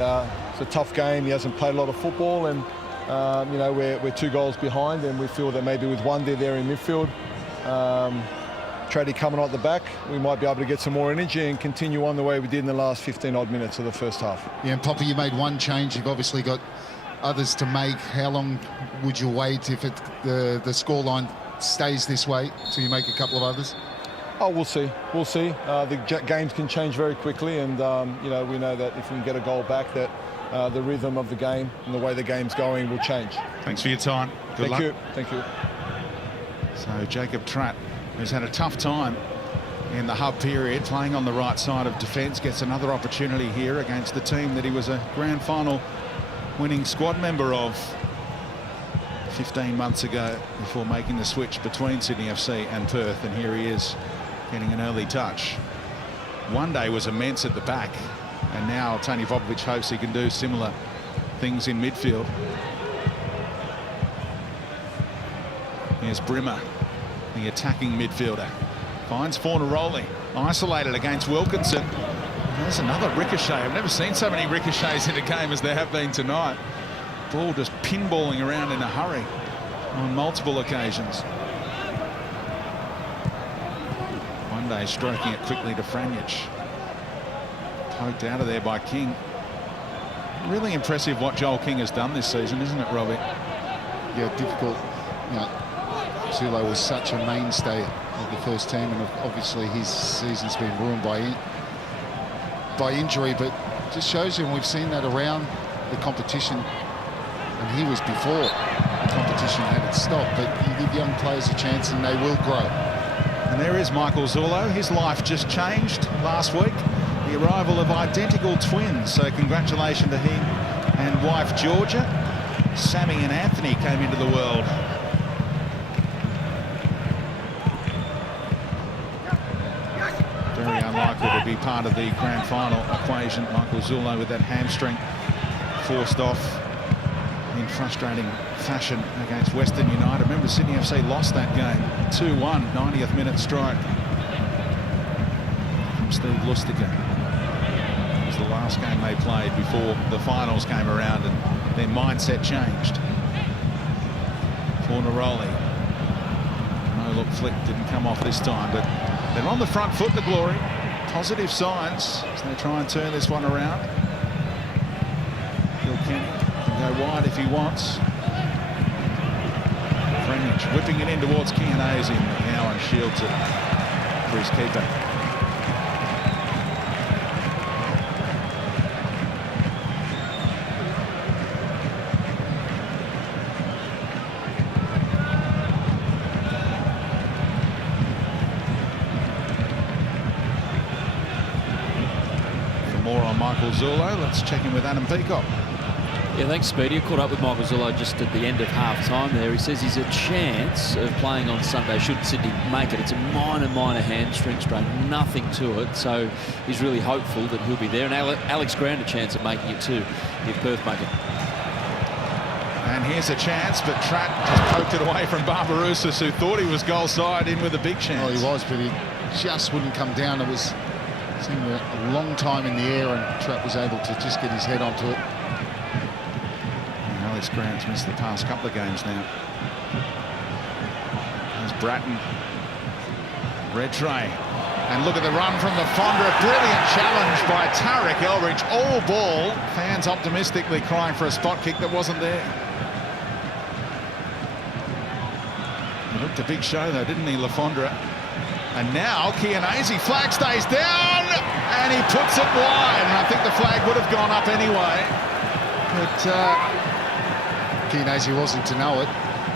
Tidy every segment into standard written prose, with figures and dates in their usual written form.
It's a tough game. He hasn't played a lot of football, and you know, we're 2 goals behind, and we feel that maybe with one there in midfield, Traddy coming out the back, we might be able to get some more energy and continue on the way we did in the last 15 odd minutes of the first half. Yeah, and Poppy, you made one change. You've obviously got others to make. How long would you wait if the scoreline stays this way till you make a couple of others? Oh, we'll see. We'll see. The games can change very quickly, and you know, we know that if we can get a goal back, that the rhythm of the game and the way the game's going will change. Thanks for your time. Good luck. Thank you. So Jacob Tratt, who's had a tough time in the hub period, playing on the right side of defence, gets another opportunity here against the team that he was a grand final winning squad member of 15 months ago before making the switch between Sydney FC and Perth, and here he is getting an early touch. One day was immense at the back, and now Tony Popovic hopes he can do similar things in midfield. Here's Brimmer, the attacking midfielder. Finds Fornaroli, isolated against Wilkinson. There's another ricochet. I've never seen so many ricochets in a game as there have been tonight. Ball just pinballing around in a hurry on multiple occasions. One day stroking it quickly to Franjic. Poked out of there by King. Really impressive what Joel King has done this season, isn't it, Robbie? Yeah, difficult. You know, Zulu was such a mainstay of the first team, and obviously his season's been ruined by injury, but just shows you, and we've seen that around the competition, and he was before the competition had its stop, but you give young players a chance and they will grow. And there is Michael Zullo. His life just changed last week. The arrival of identical twins, so congratulations to him and wife Georgia. Sammy and Anthony came into the world. Very unlikely to be part of the grand final equation. Michael Zullo with that hamstring forced off in frustrating fashion against Western United. Remember, Sydney FC lost that game 2-1, 90th minute strike from Steve Lustig. It was the last game they played before the finals came around and their mindset changed. Fornaroli, no look flick, didn't come off this time, but they're on the front foot, the Glory. Positive signs as they try and turn this one around. Kilkenny can go wide if he wants. Franjic whipping it in towards Chianese, and McGowan shields it for his keeper. For more on Michael Zullo, let's check in with Adam Peacock. Yeah, thanks, Speedy. I caught up with Michael Zullo just at the end of half-time there. He says he's a chance of playing on Sunday should Sydney make it. It's a minor hamstring strain, nothing to it. So he's really hopeful that he'll be there. And Alex Grant a chance of making it too, if Perth make it. And here's a chance, but Tratt just poked it away from Barbarouses, who thought he was goal side, in with a big chance. Oh, he was, but he just wouldn't come down. It was seemed a long time in the air, and Tratt was able to just get his head onto it. Alex Grant's missed the past couple of games now. There's Bratton. Redtray. And look at the run from the Fondra. Brilliant challenge by Tarek Elridge. All ball. Fans optimistically crying for a spot kick that wasn't there. He looked a big show though, didn't he, LaFondra? And now Chianese, flag stays down, and he puts it wide. And I think the flag would have gone up anyway. But Chianese wasn't to know it.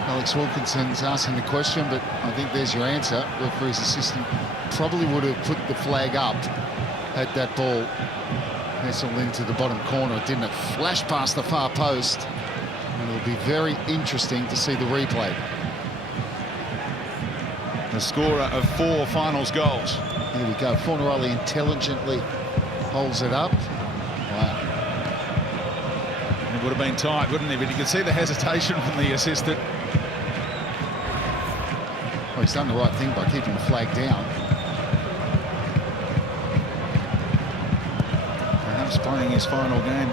Alex Wilkinson's asking the question, but I think there's your answer. Referee's assistant probably would have put the flag up had that ball nestled into the bottom corner, didn't it? Flashed past the far post. And it'll be very interesting to see the replay. The scorer of 4 finals goals. Here we go. Fornaroli intelligently holds it up. Wow. It would have been tight, wouldn't it? But you could see the hesitation from the assistant. Well, he's done the right thing by keeping the flag down. Perhaps playing his final game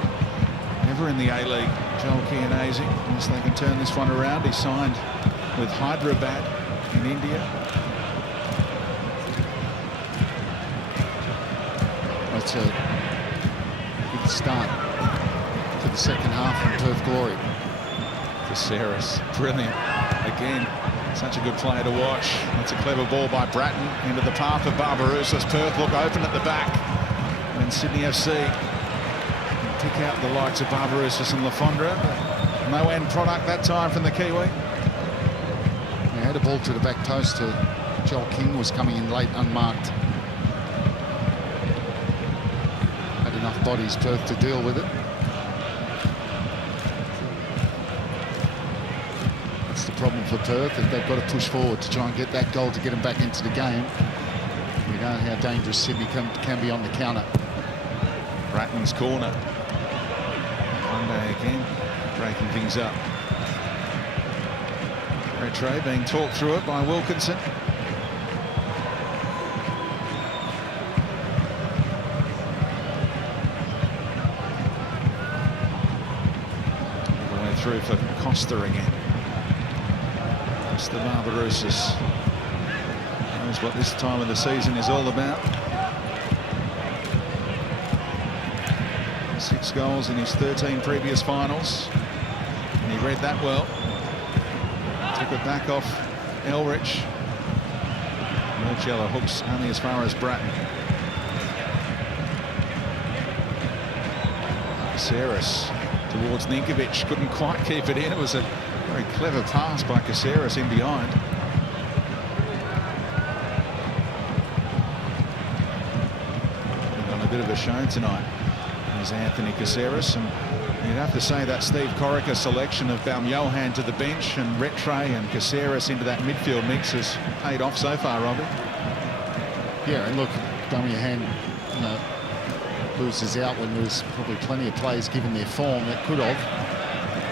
Never in the A-League, Joel Chianese, unless they can turn this one around. He signed with Hyderabad in India. That's a good start to the second half from Perth Glory. Caceres, brilliant. Again, such a good player to watch. That's a clever ball by Bratton into the path of Barbarouses. Perth look open at the back. And Sydney FC pick out the likes of Barbarouses and Lafondra. No end product that time from the Kiwi. He had a ball to the back post to Joel King, was coming in late unmarked. Had enough bodies, Perth, to deal with it. That's the problem for Perth, that they've got to push forward to try and get that goal to get them back into the game. We know how dangerous Sydney can be on the counter. Bratton's corner. Hyundai again, breaking things up. Retro being talked through it by Wilkinson. All the way through for Costa again. Mr. Barbarouses knows what this time of the season is all about. 6 goals in his 13 previous finals, and he read that well. Took it back off Elrich. Murchella hooks only as far as Bratton. Caceres towards Ninkovic, couldn't quite keep it in. It was a very clever pass by Caceres in behind. Putting on a bit of a show tonight is Anthony Caceres, and you'd have to say that Steve Corica selection of Baumjohann to the bench and Rattray and Caceres into that midfield mix has paid off so far, Robbie. Yeah, and look, Baumjohann, you know, loses out when there's probably plenty of players given their form that could have.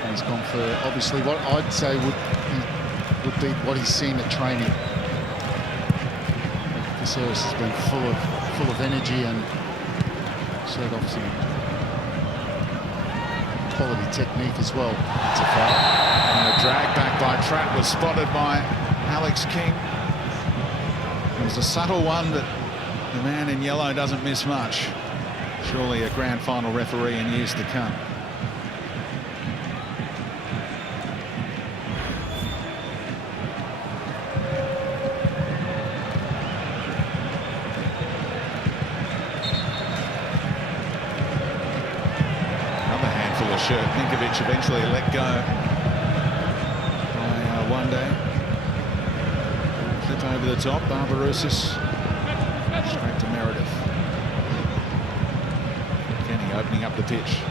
And he's gone for obviously what I'd say would be what he's seen at training. Caceres has been full of energy and showed off some quality technique as well. It's a foul. And a drag back by Trapp was spotted by Alex King. It was a subtle one, but the man in yellow doesn't miss much. Surely a grand final referee in years to come. Shirt. Ninkovic eventually let go by Hyundai. Flip over the top. Barbarouses straight to Meredith. Kenny opening up the pitch.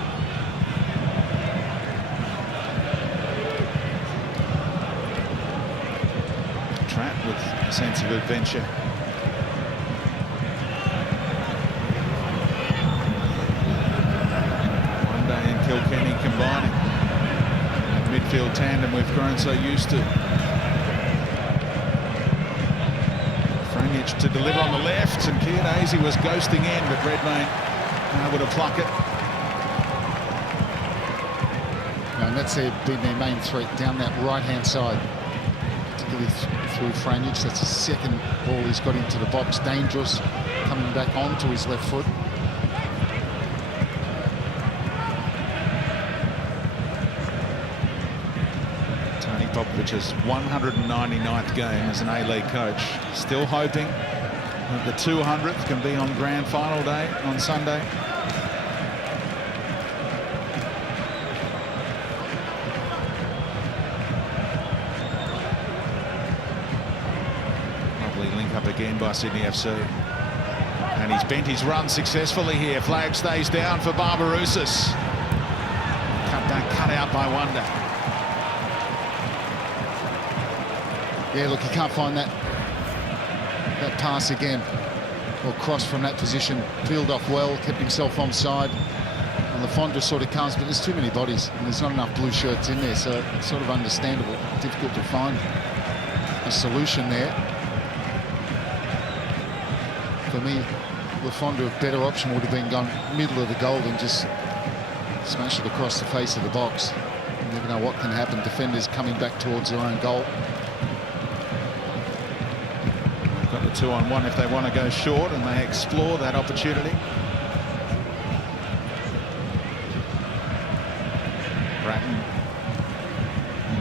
Trapp with a sense of adventure. Kilkenny combining. Midfield tandem we've grown so used to. Frangic to deliver on the left, and Chianese was ghosting in, but Redmayne able to pluck it. And that's been their main threat down that right-hand side, particularly through Frangic. That's the second ball he's got into the box. Dangerous, coming back onto his left foot. Popovich's 199th game as an A-League coach. Still hoping that the 200th can be on grand final day on Sunday. Lovely link up again by Sydney FC. And he's bent his run successfully here. Flag stays down for Barbarouses. Cut back, cut out by Wonder. Yeah, look, he can't find that pass again, or cross from that position. Peeled off well, kept himself onside. And Lafondra sort of comes, but there's too many bodies, and there's not enough blue shirts in there, so it's sort of understandable. Difficult to find a solution there. For me, Lafondra, a better option would have been going middle of the goal and just Smash it across the face of the box. You never know what can happen. Defenders coming back towards their own goal. They've got the 2-on-1 if they want to go short, and they explore that opportunity. Bratton.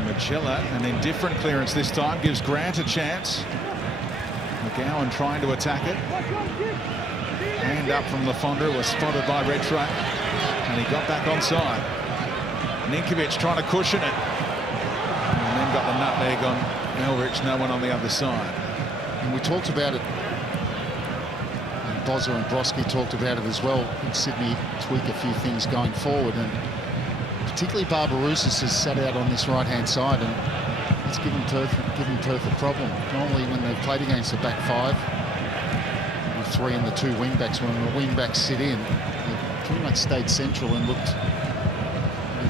Magilla, an indifferent clearance this time, gives Grant a chance. McGowan trying to attack it. Hand up from Lafondra, was spotted by Redtray, and he got back onside. Ninkovic trying to cushion it, and then got the nutmeg on Elrich, no one on the other side. And we talked about it, and Bozza and Broski talked about it as well. In Sydney, tweak a few things going forward, and particularly Barbarouses has sat out on this right-hand side, and it's given Perth a problem. Normally when they've played against the back five, with 3 and the 2 wing-backs, when the wing-backs sit in, they've pretty much stayed central and looked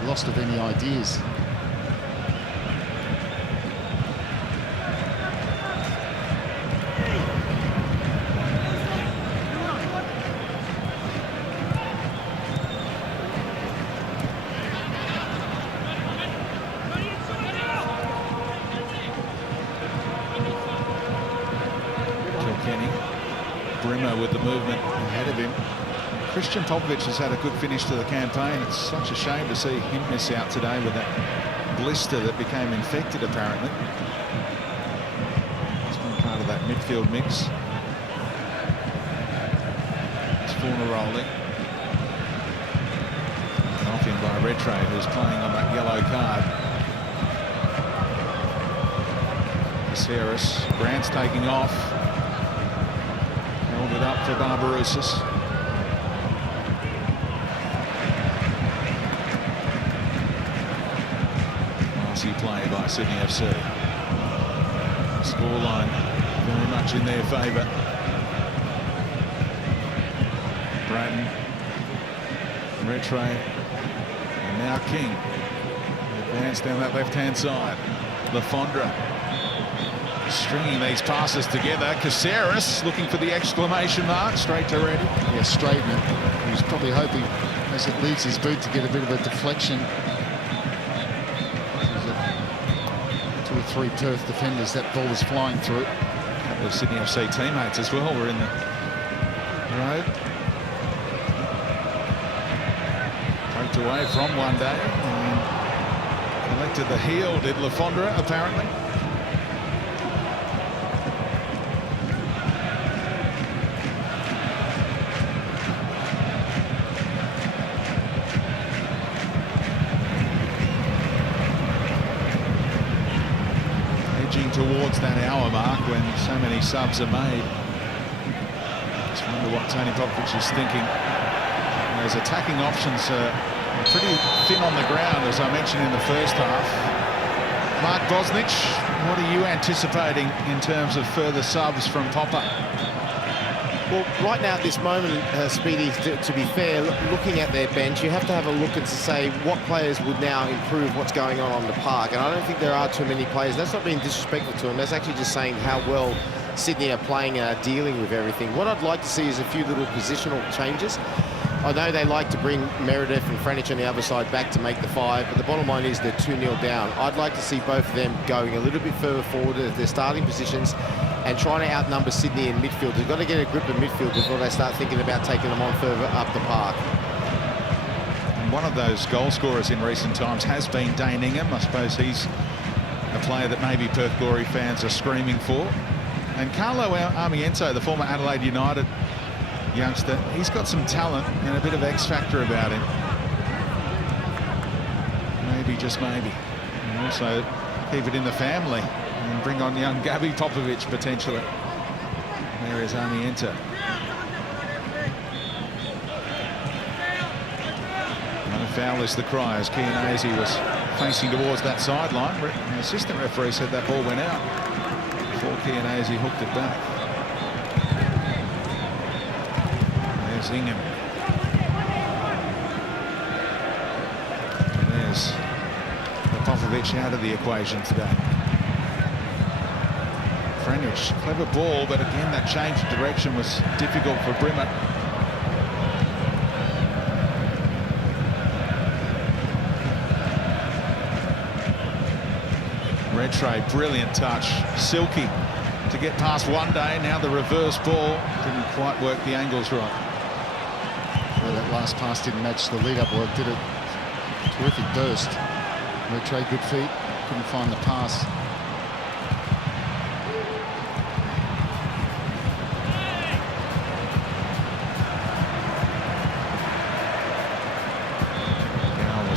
lost of any ideas. With the movement ahead of him. Christian Popovich has had a good finish to the campaign. It's such a shame to see him miss out today with that blister that became infected, apparently. He's been part of that midfield mix. It's Fauna rolling. Off him by Redtray, who's playing on that yellow card. Caceres. Grant's taking off. Held it up for Barbarouses. Classy play by Sydney FC. Scoreline very much in their favour. Bratton, Redtray, and now King. Advance down that left-hand side. Lafondra stringing these passes together. Caceres looking for the exclamation mark. Straight to Reddy. Yeah, straight. He was probably hoping as it leaves his boot to get a bit of a deflection. 2 or 3 Perth defenders, that ball was flying through. A couple of Sydney FC teammates as well were in the road. Poked away from one day and collected the heel, did Lafondra, apparently. Towards that hour mark when so many subs are made. Just wonder what Tony Popovich is thinking. Those attacking options are pretty thin on the ground, as I mentioned in the first half. Mark Bosnich, what are you anticipating in terms of further subs from Popper? Well, right now at this moment, Speedy, to be fair, looking at their bench, you have to have a look and to say what players would now improve what's going on the park. And I don't think there are too many players. That's not being disrespectful to them. That's actually just saying how well Sydney are playing and are dealing with everything. What I'd like to see is a few little positional changes. I know they like to bring Meredith and Franich on the other side back to make the 5, but the bottom line is they're 2-0 down. I'd like to see both of them going a little bit further forward at their starting positions and trying to outnumber Sydney in midfield. They've got to get a grip of midfield before they start thinking about taking them on further up the park. And one of those goal scorers in recent times has been Dane Ingham. I suppose he's a player that maybe Perth Glory fans are screaming for. And Carlo Armiento, the former Adelaide United youngster, he's got some talent and a bit of X factor about him. Maybe, just maybe. And also keep it in the family and bring on young Gabby Popovich potentially. There is Armiento. And a foul is the cry as Chianese was facing towards that sideline. The assistant referee said that ball went out before Chianese hooked it back. There's Ingham. And there's Popovich out of the equation today. Franich, clever ball, but again that change of direction was difficult for Brimmer. Tray, brilliant touch. Silky to get past one day. Now the reverse ball didn't quite work the angles right. Well, that last pass didn't match the lead-up work, did it? Terrific burst. Tray, good feet, couldn't find the pass.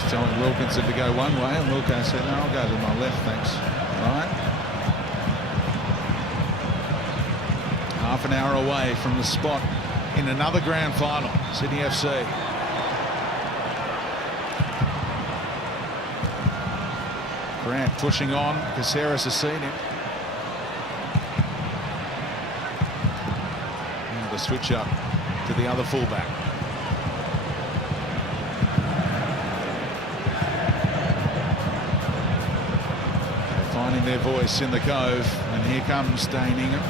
Telling Wilkinson to go one way, and Wilco said, no, I'll go to my left, thanks. Right. Half an hour away from the spot in another grand final, Sydney FC. Grant pushing on, Caceres has seen him. Now the switch up to the other fullback. Finding their voice in the cove, and here comes Dane Ingham.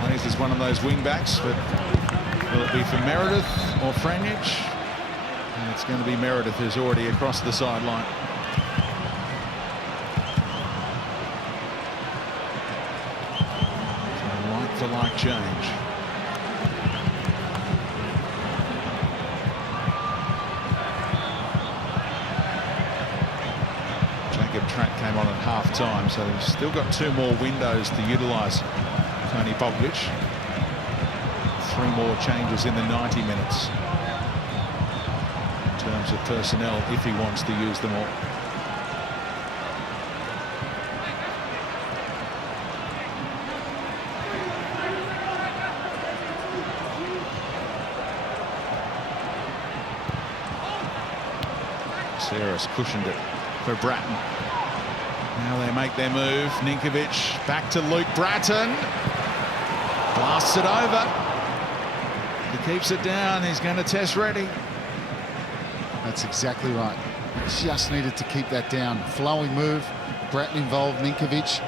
Plays as one of those wing backs, but will it be for Meredith or Franjic? And it's going to be Meredith, who's already across the sideline. So like for like change. Track came on at half-time, so they've still got 2 more windows to utilise Tony Popovic. 3 more changes in the 90 minutes in terms of personnel, if he wants to use them all. Saris cushioned it for Bratton. Now they make their move. Ninkovic back to Luke Bratton. Blasts it over. He keeps it down. He's going to test ready. That's exactly right. Just needed to keep that down. Flowing move. Bratton involved. Ninkovic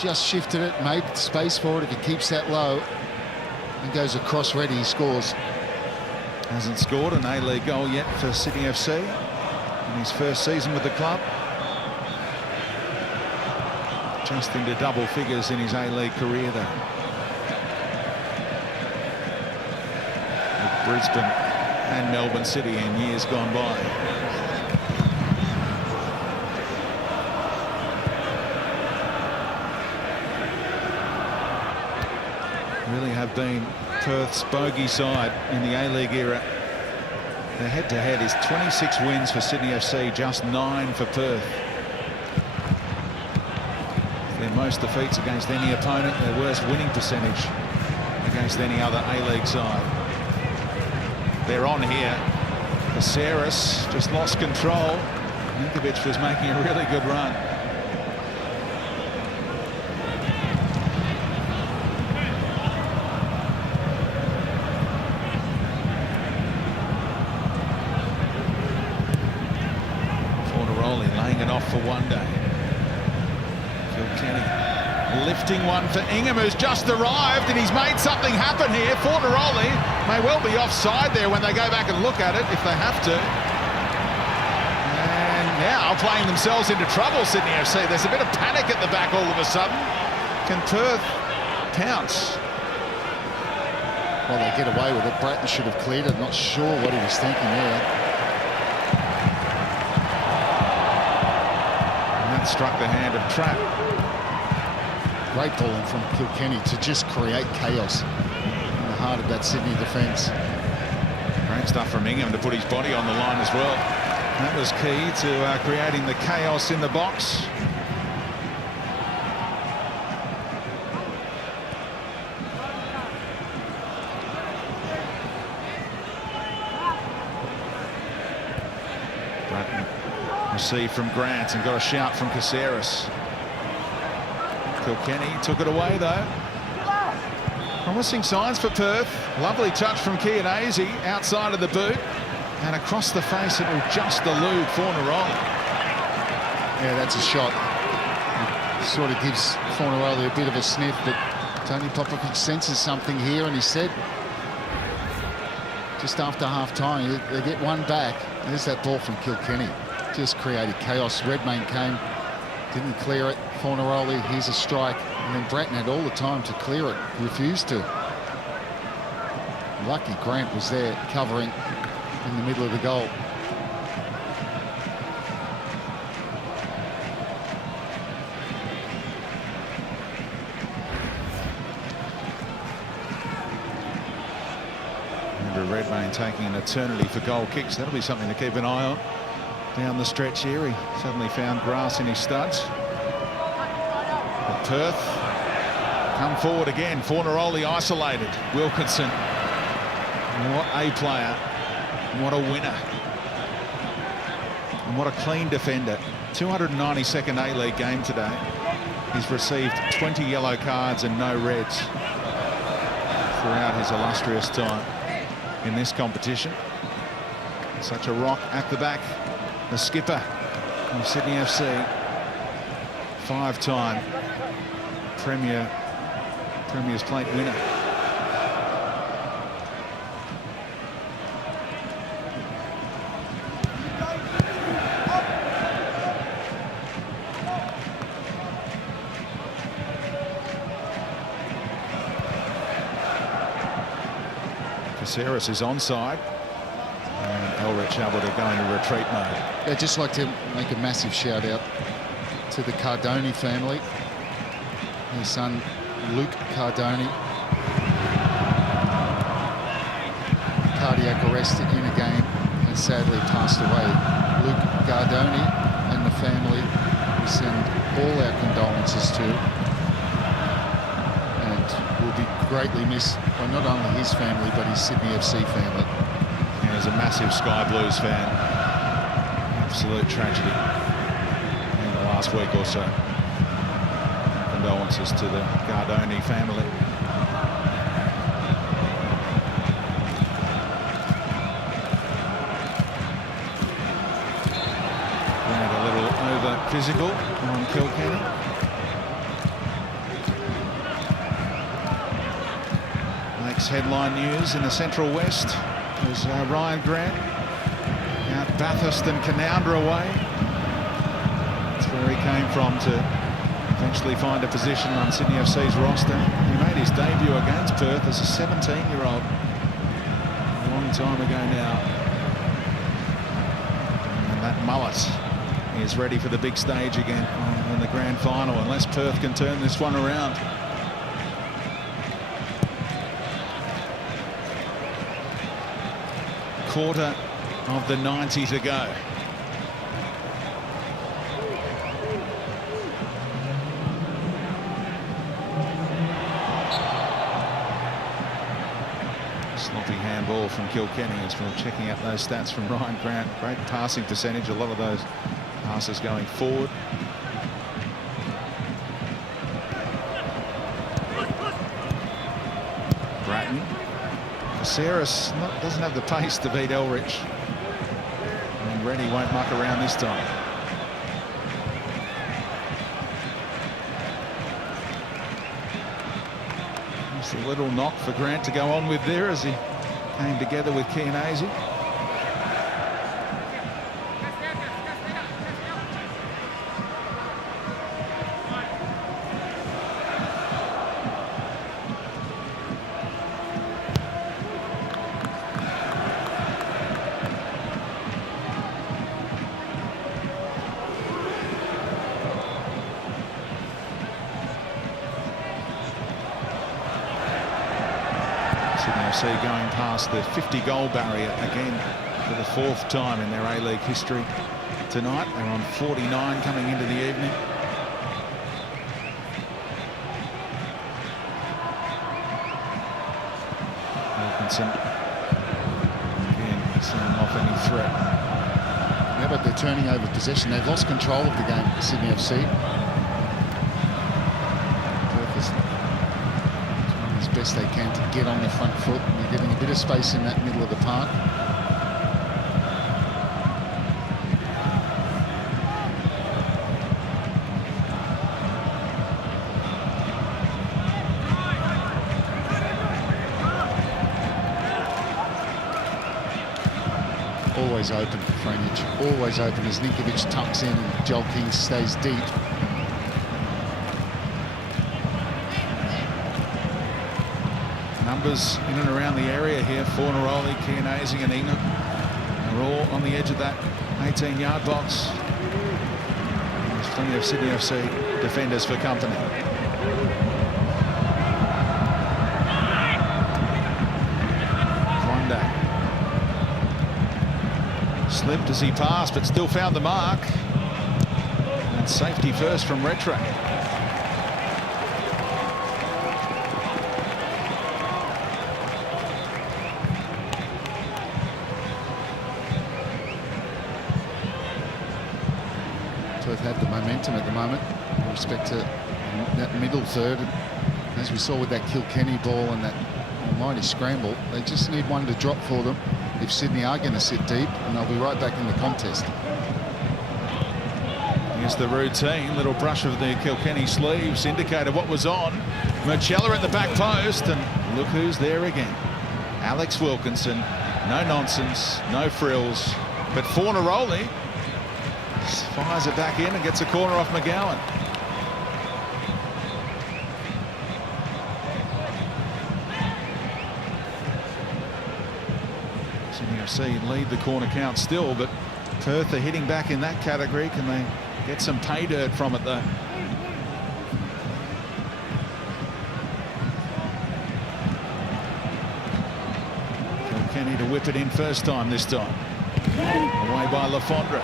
just shifted it, made space for it. If he keeps that low and goes across ready, he scores. Hasn't scored an A-League goal yet for Sydney FC in his first season with the club. Just into double figures in his A-League career though. With Brisbane and Melbourne City in years gone by. Really have been Perth's bogey side in the A-League era. Their head-to-head is 26 wins for Sydney FC, just 9 for Perth. Their most defeats against any opponent, their worst winning percentage against any other A-League side. They're on here. Caceres just lost control. Ninkovic was making a really good run. Laying it off for one day. Kilkenny lifting one for Ingham, who's just arrived, and he's made something happen here. Fornaroli may well be offside there when they go back and look at it, if they have to. And now playing themselves into trouble, Sydney FC. There's a bit of panic at the back all of a sudden. Can Perth pounce? Well, they get away with it. Bratton should have cleared it. Not sure what he was thinking there. Struck the hand of Trapp. Great ball from Kilkenny to just create chaos in the heart of that Sydney defence. Great stuff from Ingham to put his body on the line as well. That was key to creating the chaos in the box. Bratton received from Grant and got a shout from Caceres. Kilkenny took it away though. Promising signs for Perth. Lovely touch from Chianese outside of the boot and across the face. It will just elude Fornaroli. Yeah, that's a shot. It sort of gives Fornaroli a bit of a sniff, but Tony Popovic senses something here, and he said just after half-time they get one back. There's that ball from Kilkenny. just created chaos. Redmayne came, didn't clear it. Fornaroli, here's a strike. And then Bratton had all the time to clear it, refused to. Lucky Grant was there covering in the middle of the goal. Redmayne taking an eternity for goal kicks. That'll be something to keep an eye on down the stretch here. He suddenly found grass in his studs. But Perth come forward again. Fornaroli isolated. Wilkinson, what a player, what a winner, and what a clean defender. 292nd A-League game today. He's received 20 yellow cards and no reds throughout his illustrious time in this competition. Such a rock at the back. The skipper of Sydney FC, 5-time Premier's Plate winner. Caceres is onside, and Elrich able to go into retreat mode. I'd just like to make a massive shout out to the Cardoni family. His son Luke Cardoni, cardiac arrest in a game and sadly passed away. Luke Cardoni and the family, we send all our condolences to, and will be greatly missed by not only his family but his Sydney FC family. Yeah, he's a massive Sky Blues fan. Absolute tragedy in the last week or so. Condolences to the Cardoni family. Went a little over physical on Kilkenny. Makes headline news in the Central West as Ryan Grant out Bathurst and Canowindra away. That's where he came from to eventually find a position on Sydney FC's roster. He made his debut against Perth as a 17-year-old a long time ago now. And that mullet is ready for the big stage again in the grand final, unless Perth can turn this one around. Quarter of the 90 to go. Sloppy handball from Kilkenny as we're checking out those stats from Ryan Grant. Great passing percentage, a lot of those passes going forward. Bratton. Caceres doesn't have the pace to beat Elrich. And Reddy won't muck around this time. Just a little knock for Grant to go on with there as he came together with Chianese. Going past the 50-goal barrier again for the 4th time in their A-League history tonight. They're on 49 coming into the evening. Wilkinson again seeing off any threat. Yeah, but they're turning over possession. They've lost control of the game, Sydney FC. Best they can to get on the front foot, and they're getting a bit of space in that middle of the park. Always open for Franjic, always open as Ninkovic tucks in and Joel King stays deep. Numbers in and around the area here. Fornaroli, Chianese and Ingham are all on the edge of that 18-yard box. There's plenty of Sydney FC defenders for company. Hyundai slipped as he passed, but still found the mark. And safety first from Retro. Perth have the momentum at the moment in respect to that middle third. As we saw with that Kilkenny ball and that almighty scramble, they just need one to drop for them if Sydney are going to sit deep, and they'll be right back in the contest. Here's the routine. Little brush of the Kilkenny sleeves indicated what was on. Marcella at the back post, and look who's there again. Alex Wilkinson. No nonsense, no frills. But Fornaroli fires it back in and gets a corner off McGowan. Sydney FC lead the corner count still, but Perth are hitting back in that category. Can they get some pay dirt from it though? Kilkenny to whip it in first time this time. Away by Lafondra.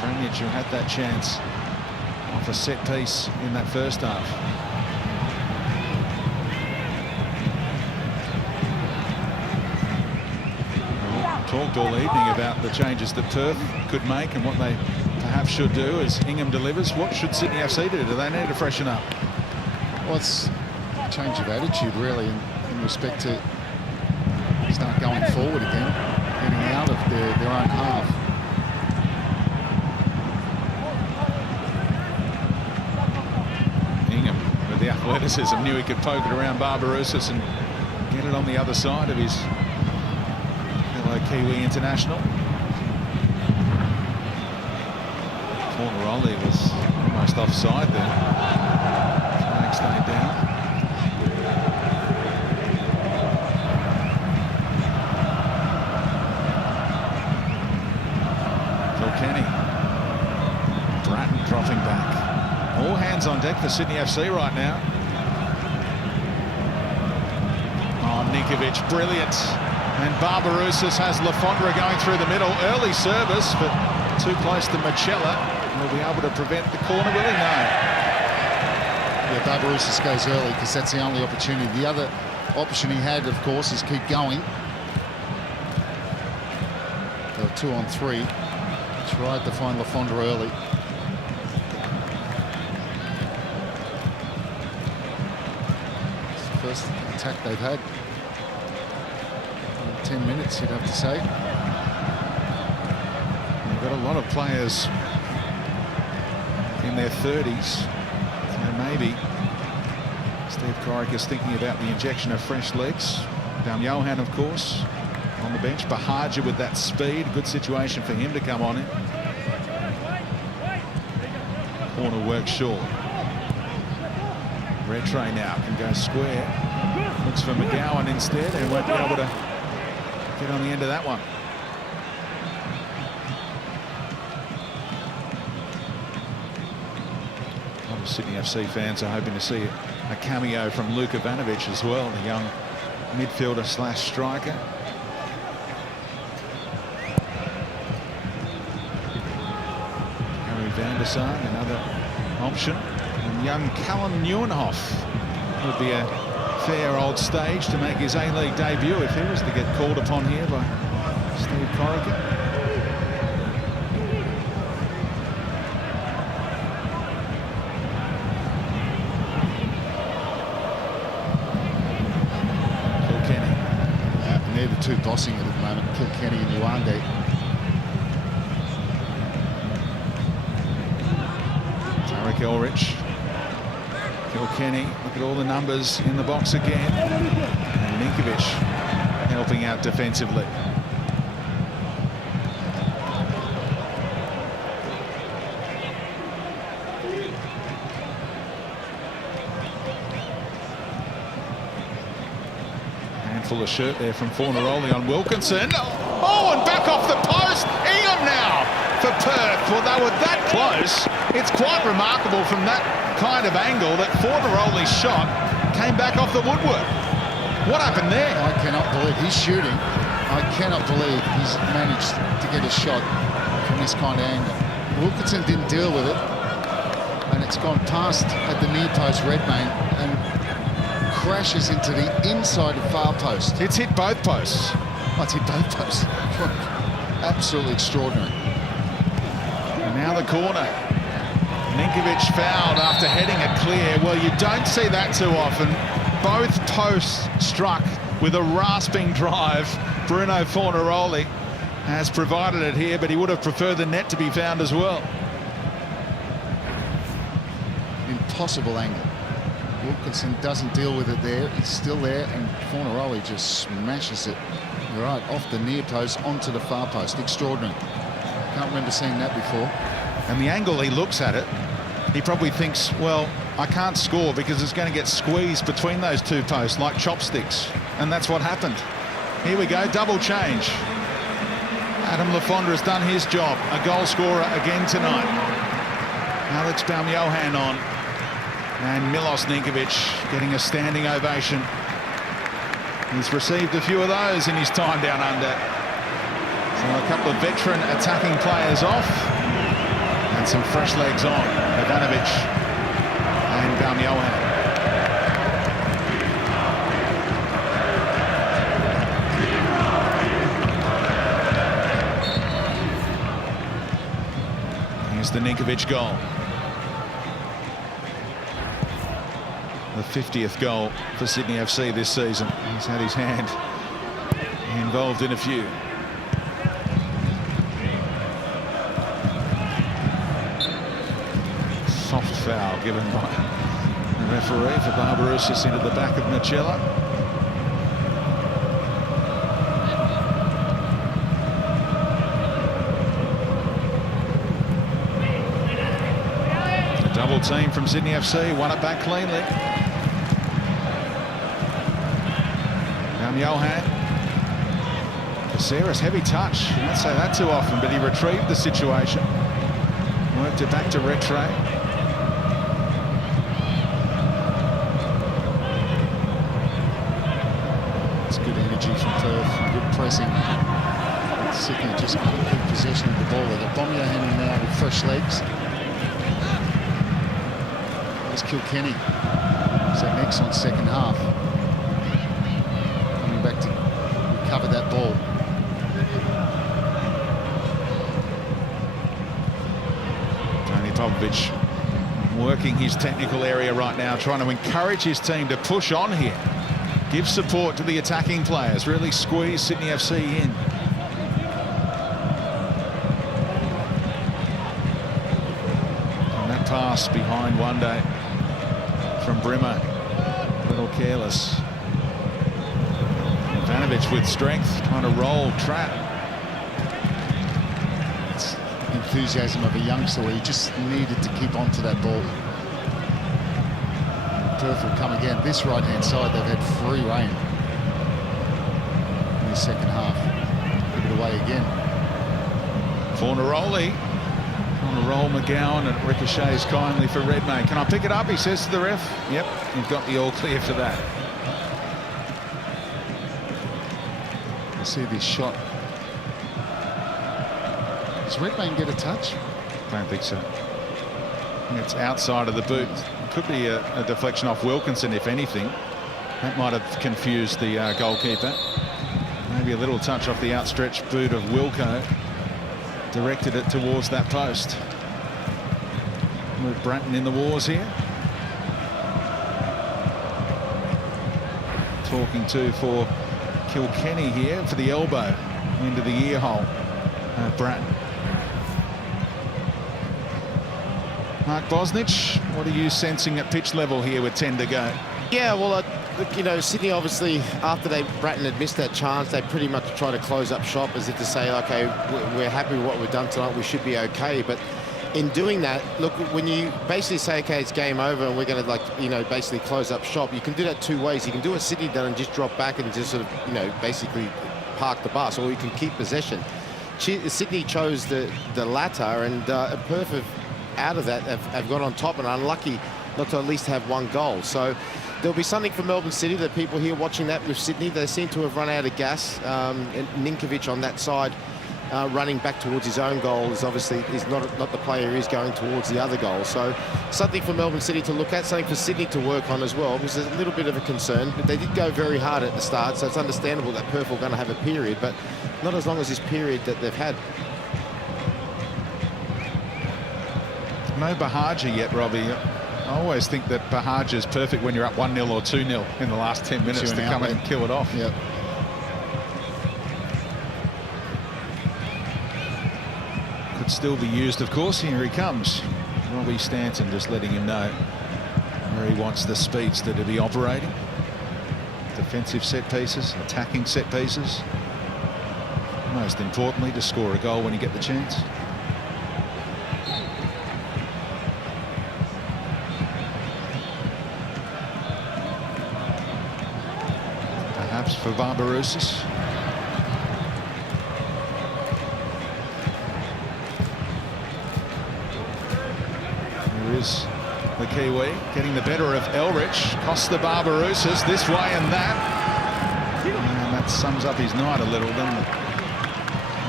Franjic, who had that chance off a set piece in that first half. Talked all evening about the changes that Perth could make and what they perhaps should do as Ingham delivers. What should Sydney FC do? Do they need to freshen up? Well, it's a change of attitude, really, in respect to start going forward again, getting out of their own half. Ingham, with the athleticism, knew he could poke it around Barbarouses and get it on the other side of his fellow Kiwi international. Fornaroli was almost offside there. Flag stayed down. Kilkenny. Bratton dropping back. All hands on deck for Sydney FC right now. Oh, Ninkovic, brilliant. And Barbarouses has Lafondra going through the middle. Early service, but too close to Marcella. Will be able to prevent the corner, will he? No. Yeah, Barbarouses goes early because that's the only opportunity. The other option he had, of course, is keep going. They were 2 on 3. Tried to find Lafondra early. It's the first attack they've had. 10 minutes, you'd have to say. We've got a lot of players in their 30s. So maybe Steve Coric is thinking about the injection of fresh legs. Dam Johan, of course, on the bench. Bahaja with that speed. Good situation for him to come on in. Corner works short. Retray now can go square. Looks for McGowan instead and won't be able to get on the end of that one. A lot of Sydney FC fans are hoping to see a cameo from Luka Ivanovic as well, the young midfielder slash striker. Harry van der Sar, another option. And young Callum Nieuwenhof would be a fair old stage to make his A-League debut if he was to get called upon here by Steve Corica. Kilkenny. And they're the two bossing it at the moment, Kilkenny and Hyundai. Tarek Elrich. Kilkenny, look at all the numbers in the box again. And Ninkovic helping out defensively. fuller shirt there from Fornaroli on Wilkinson. Oh, and back off the post. Ingham now for Perth. Well, they were that close. It's quite remarkable from that kind of angle that Fornaroli's shot came back off the woodwork. What happened there? I cannot believe he's shooting. I cannot believe he's managed to get a shot from this kind of angle. Wilkinson didn't deal with it, and it's gone past at the near post, Redmayne, and crashes into the inside of far post. It's hit both posts. Oh, it's hit both posts. Absolutely extraordinary. And now the corner. Ninkovic fouled after heading it clear. Well, you don't see that too often. Both posts struck with a rasping drive. Bruno Fornaroli has provided it here, but he would have preferred the net to be found as well. Impossible angle. Wilkinson doesn't deal with it there. He's still there, and Fornaroli just smashes it right off the near post onto the far post. Extraordinary. Can't remember seeing that before. And the angle he looks at it, he probably thinks, well, I can't score because it's going to get squeezed between those two posts like chopsticks. And that's what happened. Here we go, double change. Adam Lafondra has done his job. A goal scorer again tonight. Alex Baumjohann on. And Milos Ninkovic getting a standing ovation. He's received a few of those in his time down under. So a couple of veteran attacking players off. And some fresh legs on. Ivanovic and Baumjohann. Here's the Ninkovic goal. The 50th goal for Sydney FC this season. He's had his hand involved in a few. Soft foul given by the referee for Barbarousis into the back of Michello. A double team from Sydney FC, won it back cleanly. Johan. Caceres, heavy touch. You don't say that too often, but he retrieved the situation. Worked it back to Retre. It's good energy from Perth, good pressing. Sydney just got good possession of the ball. They've got Baumjohann now with fresh legs. There's Kilkenny. It's an excellent second half. Coming back to recover that ball. Tony Popovic working his technical area right now, trying to encourage his team to push on here. Give support to the attacking players, really squeeze Sydney FC in. And that pass behind one day from Brimmer, a little careless. Ivanovic with strength, trying to roll Trapp. It's enthusiasm of a youngster where he just needed to keep on to that ball. Perth will come again. This right-hand side, they've had free rein in the second half. Give it away again. Fornaroli on a roll McGowan, and ricochets kindly for Redmayne. Can I pick it up, he says to the ref. Yep, you've got the all clear for that. You see this shot. Does Redmayne get a touch? I don't think so. I think it's outside of the boot. It could be a deflection off Wilkinson, if anything. That might have confused the goalkeeper. Maybe a little touch off the outstretched boot of Wilco. Directed it towards that post. With Bratton in the wars here. Talking to for Kilkenny here for the elbow into the ear hole. Bratton. Mark Bosnich, what are you sensing at pitch level here with 10 to go? Yeah, well, you know, Sydney obviously, after Bratton had missed that chance, they pretty much try to close up shop as if to say, okay, we're happy with what we've done tonight, we should be okay. But in doing that, look, when you basically say, okay, it's game over and we're going to, like, you know, basically close up shop, you can do that two ways. You can do what Sydney done and just drop back and just sort of, you know, basically park the bus, or you can keep possession. Sydney chose the latter, and Perth have, out of that, have got on top and are unlucky not to at least have one goal. So there'll be something for Melbourne City. The people here watching that with Sydney, they seem to have run out of gas. And Ninkovic on that side, running back towards his own goal is obviously not the player who is going towards the other goal. So something for Melbourne City to look at, something for Sydney to work on as well, because there's a little bit of a concern. But they did go very hard at the start, so it's understandable that Perth are going to have a period, but not as long as this period that they've had. No Bahaja yet, Robbie. I always think that Bahaja is perfect when you're up 1-0 or 2-0 in the last 10 minutes to come in and kill it off. Yep. Could still be used, of course. Here he comes. Robbie Stanton just letting him know where he wants the speedster to be operating. Defensive set pieces, attacking set pieces. Most importantly, to score a goal when you get the chance. Perhaps for Barbarouses. Here is the Kiwi getting the better of Elrich. Costs the Barbarouses this way and that. And that sums up his night a little, doesn't it?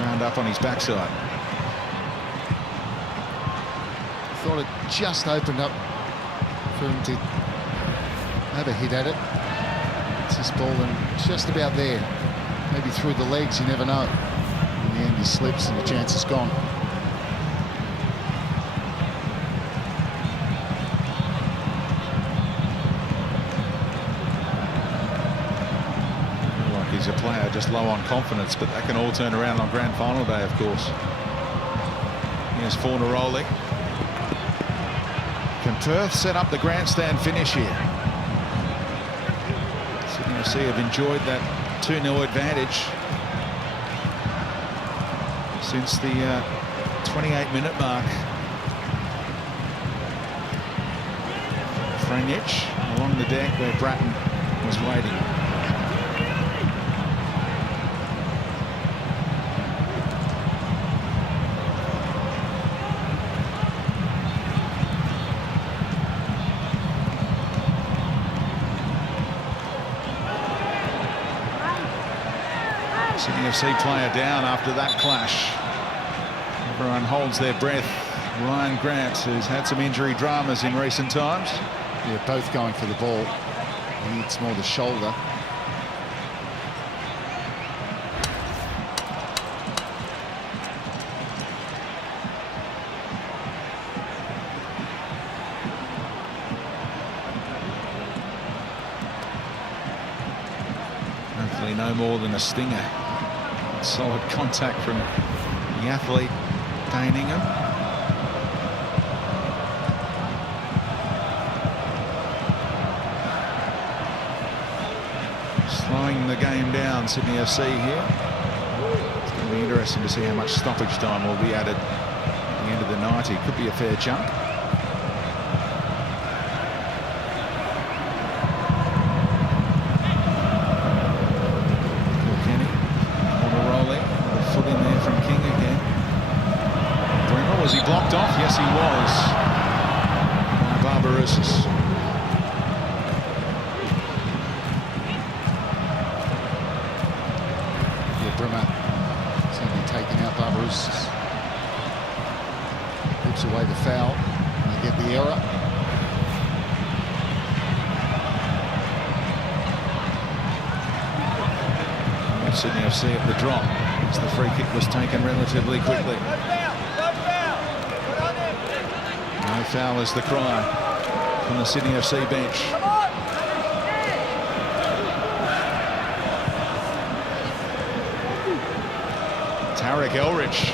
Round up on his backside. Thought it just opened up for him to have a hit at it. It's this ball and just about there. Maybe through the legs, you never know. In the end, he slips and the chance is gone. He's a player just low on confidence, but that can all turn around on grand final day, of course. Here's Fornaroli. Can Perth set up the grandstand finish here? Sydney FC have enjoyed that 2-0 advantage since the 28-minute mark. Franjic along the deck where Bratton was waiting. Sydney FC player down after that clash. Everyone holds their breath. Ryan Grant, who's had some injury dramas in recent times. Yeah, both going for the ball. I think it's more the shoulder. Hopefully no more than a stinger. Solid contact from the athlete, Dane Ingham. Slowing the game down, Sydney FC here. It's going to be interesting to see how much stoppage time will be added at the end of the 90. Could be a fair chunk. Was he blocked off? Yes, he was. By Barbarouses. Yeah, Brimmer certainly taking out Barbarouses. Puts away the foul. And they get the error. Sydney FC at the drop as the free kick was taken relatively quickly. No foul is the cry from the Sydney FC bench. Tarek Elrich.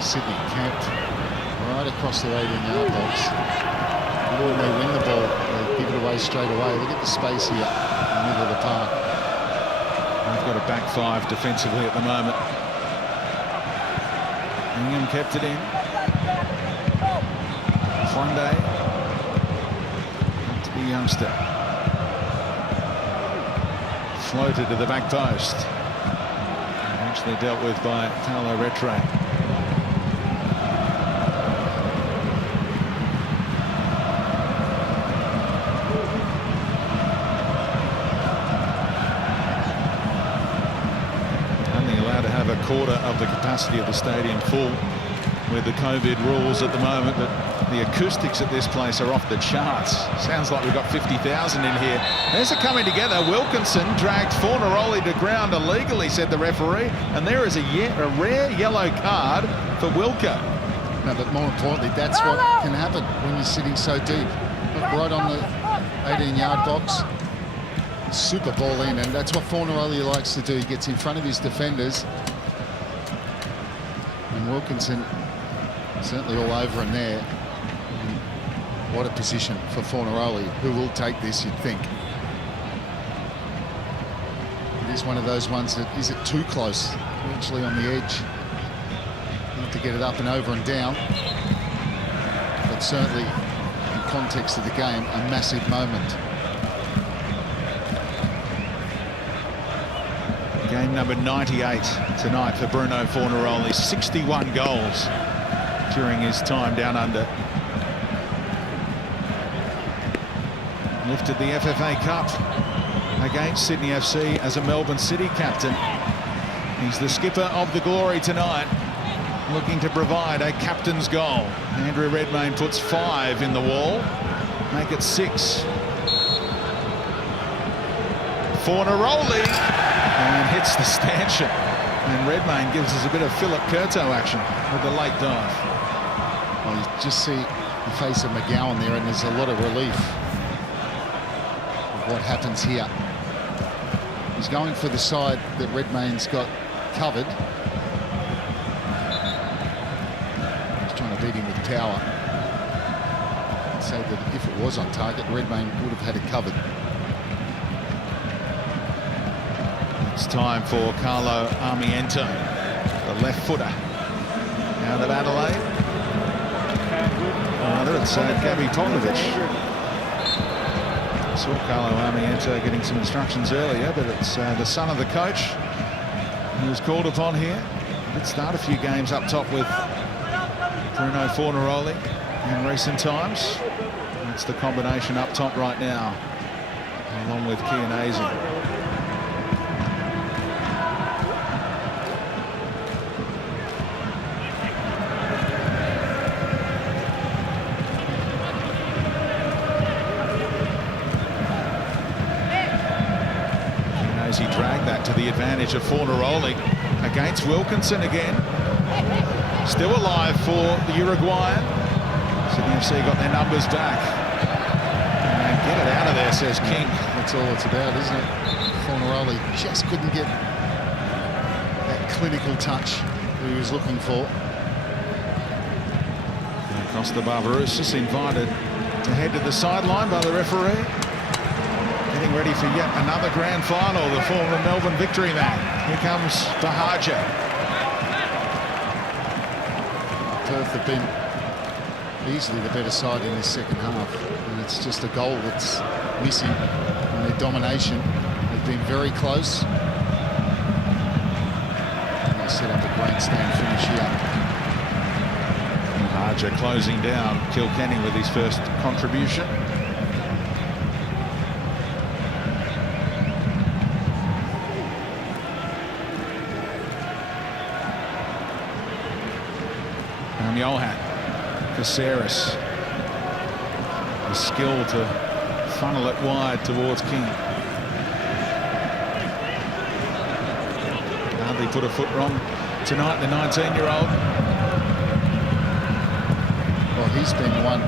Sydney camped right across the 18-yard box. When they win the ball, they give it away straight away. Look at the space here in the middle of the park. They've got a back five defensively at the moment. Ingham kept it in. Hyundai to the youngster. Floated to the back post. Eventually dealt with by Carlo Retre. Only allowed to have a quarter of the capacity of the stadium full with the COVID rules at the moment, but the acoustics at this place are off the charts. Sounds like we've got 50,000 in here. There's a coming together. Wilkinson dragged Fornaroli to ground illegally, said the referee, and there is a rare yellow card for Wilco. No, but more importantly, that's what can happen when you're sitting so deep. Look, right on the 18-yard box. Super ball in, and that's what Fornaroli likes to do. He gets in front of his defenders. And Wilkinson certainly all over him there. What a position for Fornaroli, who will take this, you'd think. It is one of those ones that, is it too close? Actually on the edge. Not to get it up and over and down. But certainly, in context of the game, a massive moment. Game number 98 tonight for Bruno Fornaroli. 61 goals during his time down under. Lifted the FFA Cup against Sydney FC as a Melbourne City captain. He's the skipper of the Glory tonight, looking to provide a captain's goal. Andrew Redmayne puts 5 in the wall, make it 6. Fornaroli and hits the stanchion, and Redmayne gives us a bit of Philip Curto action with the late dive. Well, you just see the face of McGowan there, and there's a lot of relief of what happens here. He's going for the side that Redmayne's got covered. He's trying to beat him with power. I'd say that if it was on target, Redmayne would have had it covered. It's time for Carlo Armiento, the left footer out of Adelaide. Rather, it's Gabby Popovich. Saw Carlo Armiento getting some instructions earlier, but it's the son of the coach who was called upon here. He did start a few games up top with Bruno Fornaroli in recent times. It's the combination up top right now, along with Chianese. He dragged that to the advantage of Fornaroli against Wilkinson again. Still alive for the Uruguayan. Sydney FC got their numbers back. And get it out of there, says King. That's all it's about, isn't it? Fornaroli just couldn't get that clinical touch that he was looking for. Costa Barbarouses invited to head to the sideline by the referee. Getting ready for yet another grand final, the former Melbourne victory man. Here comes Bahaja. Perth have been easily the better side in this second half, and it's just a goal that's missing in their domination. They've been very close. And they set up a grandstand finish here. Bahaja closing down Kilkenny with his first contribution. Johan Caceres, the skill to funnel it wide towards King. Hardly put a foot wrong tonight, the 19-year-old. Well, he's been the one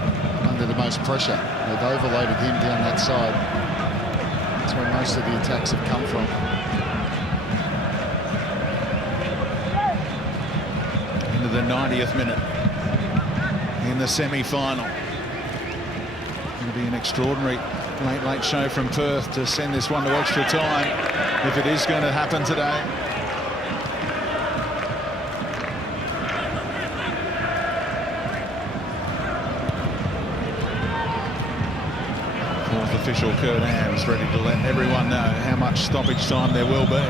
under the most pressure. They've overloaded him down that side. That's where most of the attacks have come from. Into the 90th minute in the semi-final. Going to be an extraordinary late show from Perth to send this one to extra time. if it is going to happen today. Fourth official Kurt Ham's ready to let everyone know how much stoppage time there will be.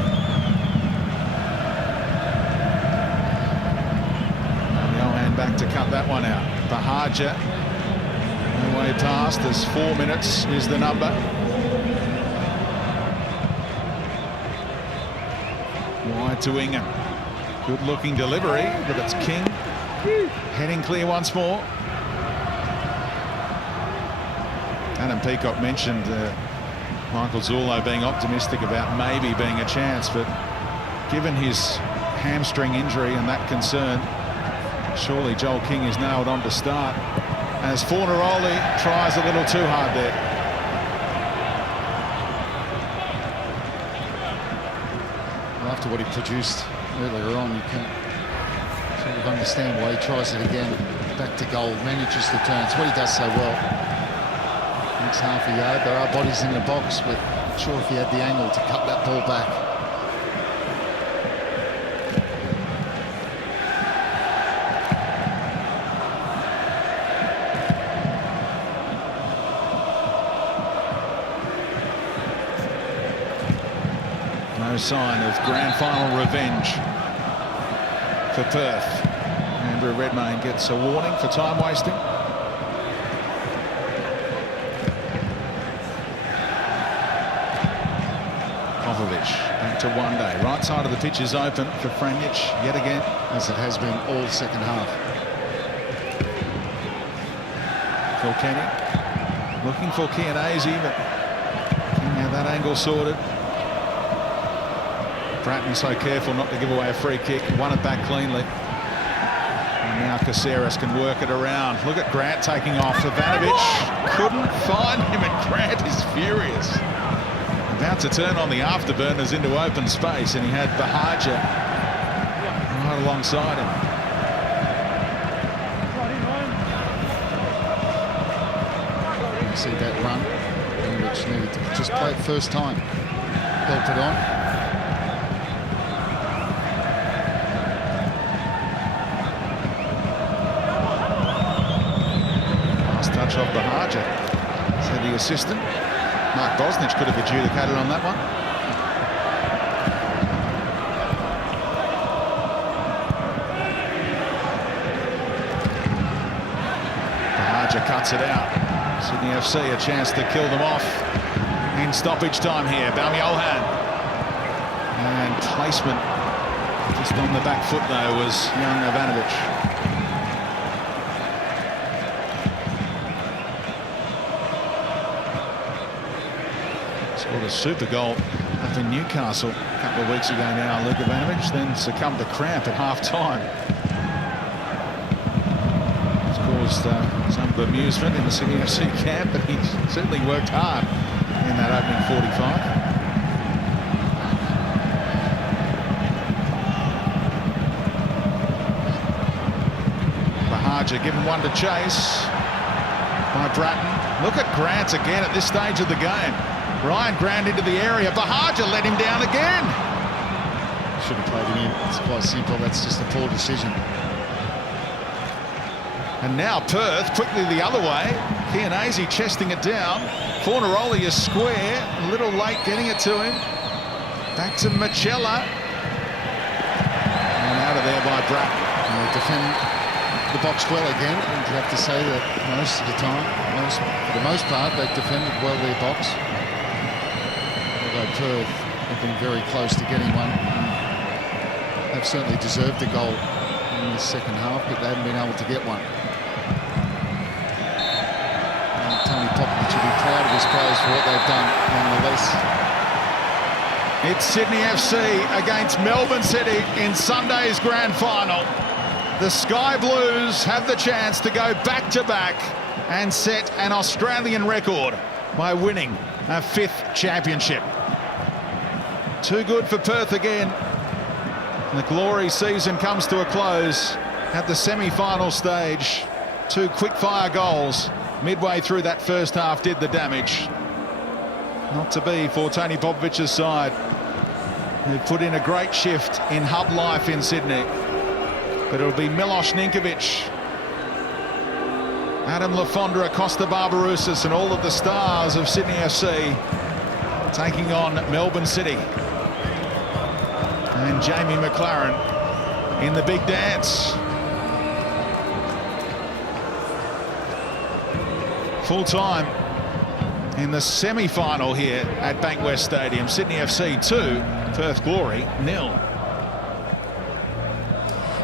Johan back to cut that one out. Bahaja no way past as 4 minutes is the number. Wide to Ingham. Good looking delivery, but it's King heading clear once more. Adam Peacock mentioned Michael Zullo being optimistic about maybe being a chance, but given his hamstring injury and that concern, surely Joel King is nailed on to start, as Fornaroli tries a little too hard there. Well, after what he produced earlier on, you can sort of understand why he tries it again. Back to goal, manages the turns, what he does so well. Next half a yard, there are bodies in the box, but not sure if he had the angle to cut that ball back. No sign of grand final revenge for Perth. Andrew Redmayne gets a warning for time wasting. Back to one day. Right side of the pitch is open for Franjic yet again, as it has been all second half. Kilkenny looking for Chianese, but King had that angle sorted. Bratton so careful not to give away a free kick, won it back cleanly. And now Caceres can work it around. Look at Grant taking off. Ivanovic couldn't find him, and Grant is furious. About to turn on the afterburners into open space, and he had Bahaja right alongside him. You see that run, which needed to just play it first time. Built it on. Last touch off Bahaja, said the assistant. Mark Bosnich could have adjudicated on that one. Bahaja cuts it out. Sydney FC a chance to kill them off in stoppage time here. Balmiohan. And placement just on the back foot though was young Ivanovic. Scored a super goal up in Newcastle a couple of weeks ago now. Luka Ivanovic then succumbed to cramp at half-time. It's caused some bemusement in the Sydney FC camp, but he certainly worked hard in that opening 45. Bahaja given one to chase by Bratton. Look at Grant again at this stage of the game. Ryan Grant into the area. Bahaja let him down again. Should have played him in. It's quite simple. That's just a poor decision. And now Perth quickly the other way. Chianese chesting it down. Fornaroli is square. A little late getting it to him. Back to Machella. And out of there by Bratton. Defend the box well again. And you have to say that most of the time, for the most part, they've defended well their box. Although Perth have been very close to getting one. They've certainly deserved a goal in the second half, but they haven't been able to get one. And Tony Popovic should be proud of his players for what they've done, nonetheless. It's Sydney FC against Melbourne City in Sunday's grand final. The Sky Blues have the chance to go back-to-back and set an Australian record by winning a 5th championship. Too good for Perth again. And the glory season comes to a close at the semi-final stage. 2 quick-fire goals midway through that first half did the damage. Not to be for Tony Popovic's side. who put in a great shift in hub life in Sydney. But it'll be Milos Ninkovic, Adam Lafondra, Costa Barbarouses, and all of the stars of Sydney FC taking on Melbourne City. And Jamie McLaren in the big dance. Full time in the semi-final here at Bankwest Stadium. Sydney FC 2, Perth Glory 0.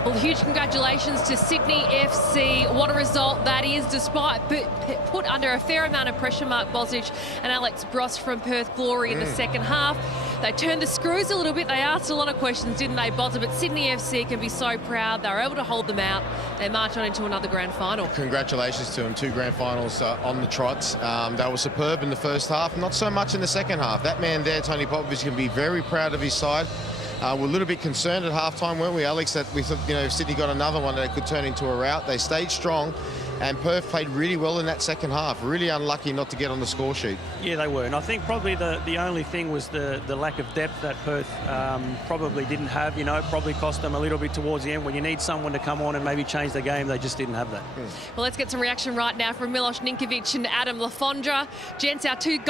Well, huge congratulations to Sydney FC. What a result that is, despite put under a fair amount of pressure. Mark Bosnich and Alex Bross from Perth Glory in the second half. They turned the screws a little bit. They asked a lot of questions, didn't they, Bozza? But Sydney FC can be so proud. They were able to hold them out. They march on into another grand final. Congratulations to them. 2 grand finals on the trots. They were superb in the first half, not so much in the second half. That man there, Tony Popovich, can be very proud of his side. We're a little bit concerned at halftime, weren't we, Alex, that we thought, you know, if Sydney got another one that could turn into a rout. They stayed strong, and Perth played really well in that second half. Really unlucky not to get on the score sheet. Yeah, they were, and I think probably the only thing was the lack of depth that Perth probably didn't have. You know, it probably cost them a little bit towards the end. When you need someone to come on and maybe change the game, they just didn't have that. Well, let's get some reaction right now from Milos Ninkovic and Adam Lafondra. Gents, our 2 goals.